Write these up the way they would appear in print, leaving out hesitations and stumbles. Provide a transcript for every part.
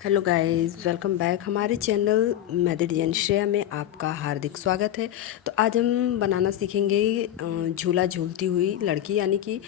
Hello guys, welcome back हमारे channel mehndi design Shreya में आपका हार्दिक स्वागत है। तो आज हम बनाना सीखेंगे झूला झूलती हुई लड़की, यानी कि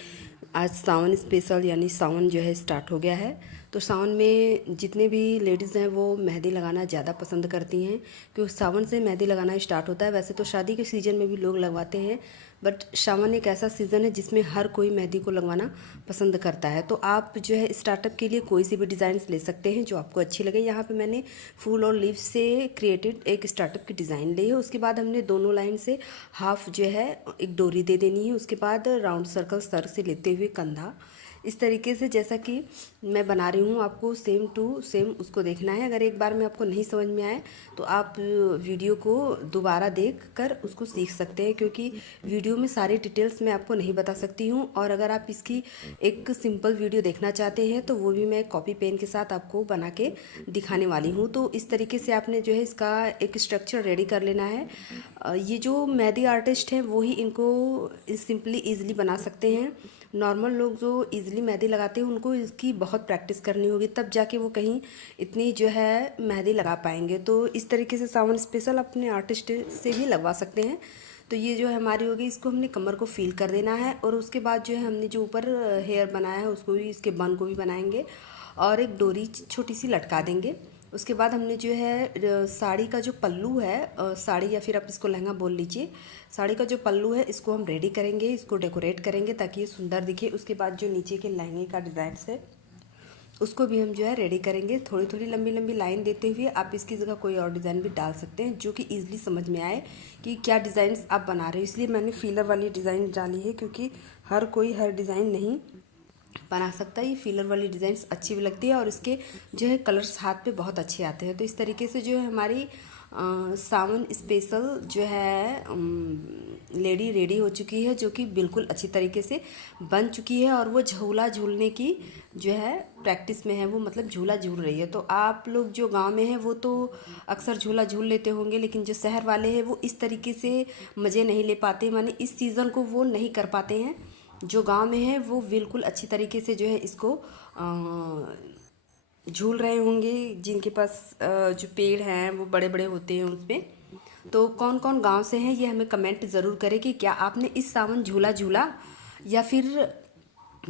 आज सावन स्पेशल, यानी सावन जो है स्टार्ट हो गया है। तो सावन में जितने भी लेडीज़ हैं वो मेहंदी लगाना ज़्यादा पसंद करती हैं, क्योंकि सावन से मेहंदी लगाना स्टार्ट होता है। वैसे तो शादी के सीज़न में भी लोग लगवाते हैं, बट सावन एक ऐसा सीज़न है जिसमें हर कोई मेहंदी को लगवाना पसंद करता है। तो आप जो है स्टार्टअप के लिए कोई सी भी डिज़ाइंस ले सकते हैं जो आपको अच्छी लगे। यहाँ पे मैंने फूल और लीव से क्रिएटेड एक स्टार्टअप की डिज़ाइन ली है। उसके बाद हमने दोनों लाइन से हाफ जो है एक डोरी दे देनी है। उसके बाद राउंड सर्कल सर से लेते हुए कंधा, इस तरीके से जैसा कि मैं बना रही हूँ आपको सेम टू सेम उसको देखना है। अगर एक बार में आपको नहीं समझ में आए तो आप वीडियो को दोबारा देख कर उसको सीख सकते हैं, क्योंकि वीडियो में सारी डिटेल्स मैं आपको नहीं बता सकती हूँ। और अगर आप इसकी एक सिंपल वीडियो देखना चाहते हैं तो वो भी मैं कॉपी पेन के साथ आपको बना के दिखाने वाली हूँ। तो इस तरीके से आपने जो है इसका एक स्ट्रक्चर रेडी कर लेना है। ये जो मेहंदी आर्टिस्ट हैं वो ही इनको सिंपली ईजिली बना सकते हैं। नॉर्मल लोग जो ईजिली मेहंदी लगाते हैं उनको इसकी बहुत प्रैक्टिस करनी होगी, तब जाके वो कहीं इतनी जो है मेहंदी लगा पाएंगे। तो इस तरीके से सावन स्पेशल अपने आर्टिस्ट से भी लगवा सकते हैं। तो ये जो है हमारी होगी, इसको हमने कमर को फील कर देना है। और उसके बाद जो है हमने जो ऊपर हेयर बनाया है उसको भी, इसके बन को भी बनाएंगे और एक डोरी छोटी सी लटका देंगे। उसके बाद हमने जो है साड़ी का जो पल्लू है, साड़ी या फिर आप इसको लहंगा बोल लीजिए, साड़ी का जो पल्लू है इसको हम रेडी करेंगे, इसको डेकोरेट करेंगे ताकि ये सुंदर दिखे। उसके बाद जो नीचे के लहंगे का डिज़ाइन है उसको भी हम जो है रेडी करेंगे। थोड़ी थोड़ी लंबी लंबी लाइन देते हुए आप इसकी जगह कोई और डिज़ाइन भी डाल सकते हैं जो कि ईजिली समझ में आए कि क्या डिज़ाइन आप बना रहे हो। इसलिए मैंने फीलर वाली डिज़ाइन डाली है, क्योंकि हर कोई हर डिज़ाइन नहीं बना सकता। ये फीलर वाली डिज़ाइंस अच्छी भी लगती है और इसके जो है कलर्स हाथ पे बहुत अच्छे आते हैं। तो इस तरीके से जो है हमारी सावन स्पेशल जो है लेडी रेडी हो चुकी है, जो कि बिल्कुल अच्छी तरीके से बन चुकी है। और वो झूला झूलने की जो है प्रैक्टिस में है, वो मतलब झूला झूल रही है। तो आप लोग जो गांव में हैं वो तो अक्सर झूला झूल लेते होंगे, लेकिन जो शहर वाले हैं वो इस तरीके से मज़े नहीं ले पाते, माने इस सीज़न को वो नहीं कर पाते हैं। जो गांव में है वो बिल्कुल अच्छी तरीके से जो है इसको झूल रहे होंगे, जिनके पास जो पेड़ हैं वो बड़े बड़े होते हैं उस पर। तो कौन कौन गांव से हैं ये हमें कमेंट ज़रूर करें कि क्या आपने इस सावन झूला झूला, या फिर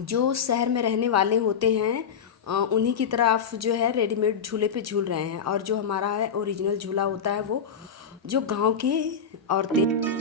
जो शहर में रहने वाले होते हैं उन्हीं की तरह आप जो है रेडीमेड झूले पे झूल रहे हैं। और जो हमारा है ओरिजिनल झूला होता है वो जो गांव की औरतें